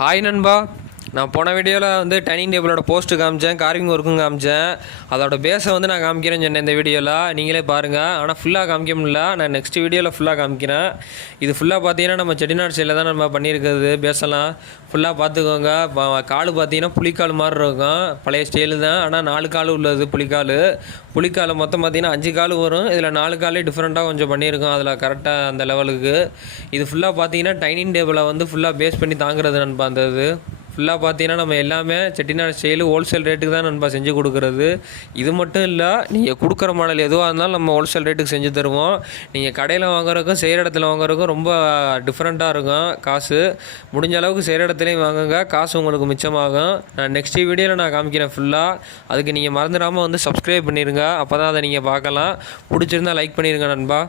Hi நண்பா. நான் போன வீடியோவில் வந்து டைனிங் டேபிளோட போஸ்ட்டு காமிச்சேன், கார்விங் ஒர்க்கும் காமிச்சேன். அதோட பேஸை வந்து நான் காமிக்கிறேன்னு சொன்னேன் இந்த வீடியோவில். நீங்களே பாருங்கள். ஆனால் ஃபுல்லாக காமிக்க முடியல. நான் நெக்ஸ்ட் வீடியோவில் ஃபுல்லாக காமிக்கிறேன். இது ஃபுல்லாக பார்த்தீங்கன்னா நம்ம செட்டிநாடு ஸ்டைலில் தான் நம்ம பண்ணியிருக்கிறது. பேஸெல்லாம் ஃபுல்லாக பார்த்துக்கோங்க. கால் பார்த்தீங்கன்னா புளிக்கால் மாதிரி இருக்கும், பழைய ஸ்டைலு தான். ஆனால் 4 கால் உள்ளது புளிக்கால் மொத்தம் பார்த்தீங்கன்னா 5 கால் வரும். இதில் 4 காலே டிஃப்ரெண்ட்டாக கொஞ்சம் பண்ணியிருக்கோம். அதில் கரெக்டாக அந்த லெவலுக்கு. இது ஃபுல்லாக பார்த்தீங்கன்னா டைனிங் டேபிளை வந்து ஃபுல்லாக பேஸ் பண்ணி தாங்கிறது நண்பா. அந்த இது ஃபுல்லாக பார்த்தீங்கன்னா நம்ம எல்லாமே செட்டிநாடு ஸ்டைலு ஹோல்சேல் ரேட்டுக்கு தான் நண்பா செஞ்சு கொடுக்குறது. இது மட்டும் இல்லை, நீங்கள் கொடுக்குற மாடல் எதுவாக இருந்தாலும் நம்ம ஹோல்சேல் ரேட்டுக்கு செஞ்சு தருவோம். நீங்கள் கடையில் வாங்குறதுக்கும் செய்கிற இடத்துல வாங்குறதுக்கும் ரொம்ப டிஃப்ரெண்ட்டாக இருக்கும் காசு. முடிஞ்ச அளவுக்கு செய்கிற இடத்துலையும் வாங்குங்க, காசு உங்களுக்கு மிச்சமாகும். நான் நெக்ஸ்ட் வீடியோவில் நான் காமிக்கிறேன் ஃபுல்லாக. அதுக்கு நீங்கள் மறந்துடாமல் வந்து சப்ஸ்கிரைப் பண்ணிடுங்க. அப்போ தான் அதை நீங்கள் பார்க்கலாம். பிடிச்சிருந்தா லைக் பண்ணிடுங்க நண்பா.